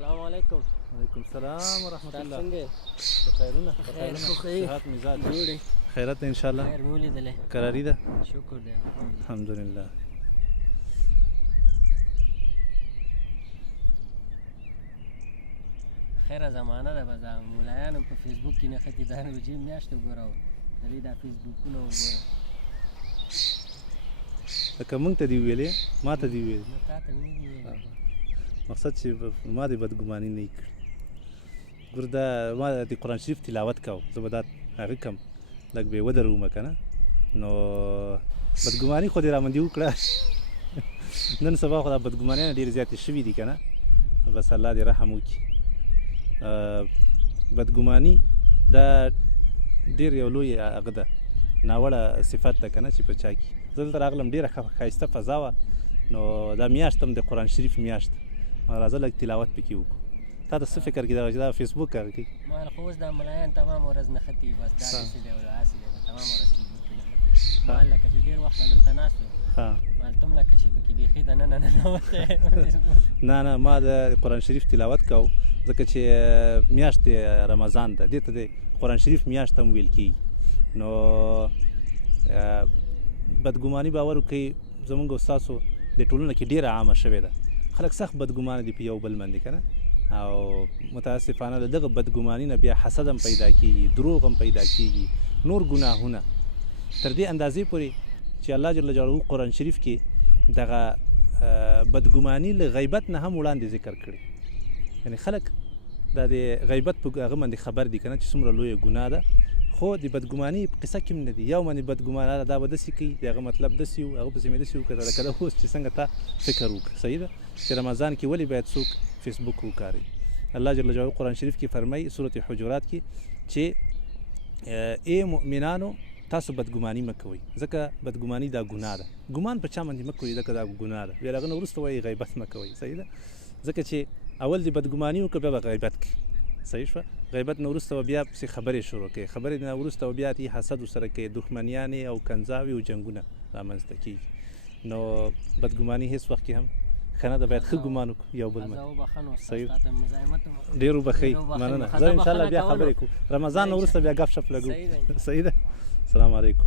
السلام علیکم. وعلیکم السلام ورحمۃ تاسو الله. څنګه خیرونه خیر خو ښه صحت مزاج جوړې خیرت ان شاء الله. خیر مې ولیدلې قراری ده شکر دی الحمدلله. خیره زمانه ده به دا مولایانو په فیسبوک کې نښتي دا روجې میاشت وګوره او د دې دا فیسبوکونه وګوره لکه موږ ته دې ویلې ما ته دې ویلې نو تا ته مې نه دي ویلي. مقصد چې ما دې بدګماني نه کړي. ګور دا ما د قرآن شریف تلاوت کوو زه به دا هغه کوم لږ بې ودرومه که نه نو بدګماني خو دې رامندې وکړه نن سبا خو دا بدګمانیانه ډېرې زیاتې شوي دي که نه بس الله دې رحم وکړي. بدګماني دا ډېر یو لوی هغه ده ناوړه صفت ده که نه چې په چا کې زه دلته راغلم ډېره ښایسته فضا وه نو دا میاشت هم د قرآن شریف میاشت راځه لږ تلاوت پکې وکړو. تا ته څه فکر کې دغه چې دا فیسبوک هغه کوي مال خو اوس دا ملایان تمام ورځ نښتي بس دا داسې دی او داسې دی تمام ورځ فیسبوک کې نښتي مال لکه چې ډېر وخت نه دلته ناست وو مال ته هم لکه چې پکې بیخي دننه ننوتی نه ما د قرآن شریف تلاوت کوو ځکه چې میاشت رمضان ده دې ته د قرآن شریف میاشت هم ویل کېږي. نو بدګماني باور وکړئ زموږ او ستاسو د ټولنه کې ډېره عامه شوې ده. خلک سخت بدګمانه دي په یو بل باندې که نه او متاسفانه د دغه بدګماني نه بیا حسد هم پیدا کېږي دروغ هم پیدا کېږي نور ګناهونه تر دې اندازې پورې چې الله جل جلاله قرآن شریف کې دغه بدګماني له غیبت نه هم وړاندې ذکر کړي. یعنې خلک دا د غیبت په هغه باندې خبر دي که نه چې څومره لویه ګناه ده خو د بدګماني په قصه کې هم نه دي یو باندې بدګمانه دا به داسې کوي د هغه مطلب داسې وو هغه پسې مې داسې وکړه لکه دا اوس چې څنګه تا فکر وکړه صحیح ده چې رمضان کې ولې باید څوک فیسبوک وکاروي. الله جل جلاله قرآن شریف کې فرمایي سورة حجرات کې چې ای مؤمنانو تاسو بدګماني مه کوئ ځکه بدګماني دا ګناه ده. ګمان په چا باندې مه کوئ ځکه دا ګناه ده. بیا له هغه نه وروسته وایي غیبت مه کوئ صحیح ده ځکه چې اول دې بدګماني وکړه بیا به غیبت کوي صحیح شوه. غیبت نه وروسته به بیا پسې خبرې شروع کوي خبرې نه وروسته به بیا حسد ورسره کوي دښمنیانې او کنځاوې او جنګونه رامنځته کېږي. نو بدګماني هېڅ وخت کې هم ښه نه ده باید ښه ګمان وکړو یو بل باندې صحیح ډېر وبښئ مننه. زه انشاءالله بیا خبرې کوو رمضان نه وروسته بیا ګپ شپ لګو صحیح ده. السلام علیکم.